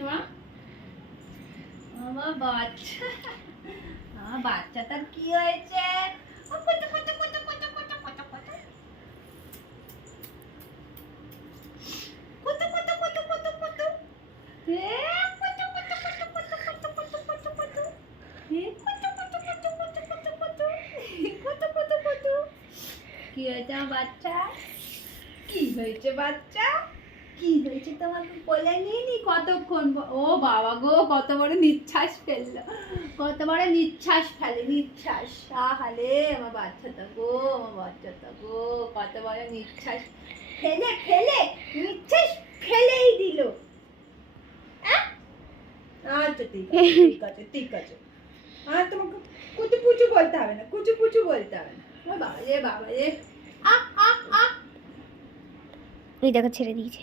হয়েছে মা? আমার বাচ্চা, আমার বাচ্চাটার কি হয়েছে? ও কত কত কত কত কত কত কত কত কত কত কত কত এ কত কত কত কত কত কত কত কত এ কত কত কত কত কত কত কত কত কত কি হয়েছে আমার বাচ্চা? কি হয়েছে বাচ্চা? কি হয়েছে তোমাকে কোলে নিয়ে নি কতক্ষণ? ও বাবা গো, কত বড় নিঃশ্বাস ফেললো, কত বড় নিঃশ্বাস ফেলে, নিঃশ্বাস। আহারে আমার বাচ্চাটা গো, আমার বাচ্চাটা গো, কত বড় নিঃশ্বাস ফেলে ফেলে, নিঃশ্বাস ফেলেই দিল। আচ্ছা ঠিক আছে ঠিক আছে ঠিক আছে। আর তোমাকে কুচু কুচু বলতে হবে না, কুচু কুচু বলতে হবে না। বাবা রে বাবা রে, আহ আহ আহ। ওই দেখো ছেড়ে দিয়েছে।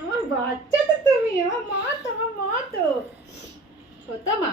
আমার বাচ্চা তো তুমি, আমার মা তো, আমার মা তো ছোট মা।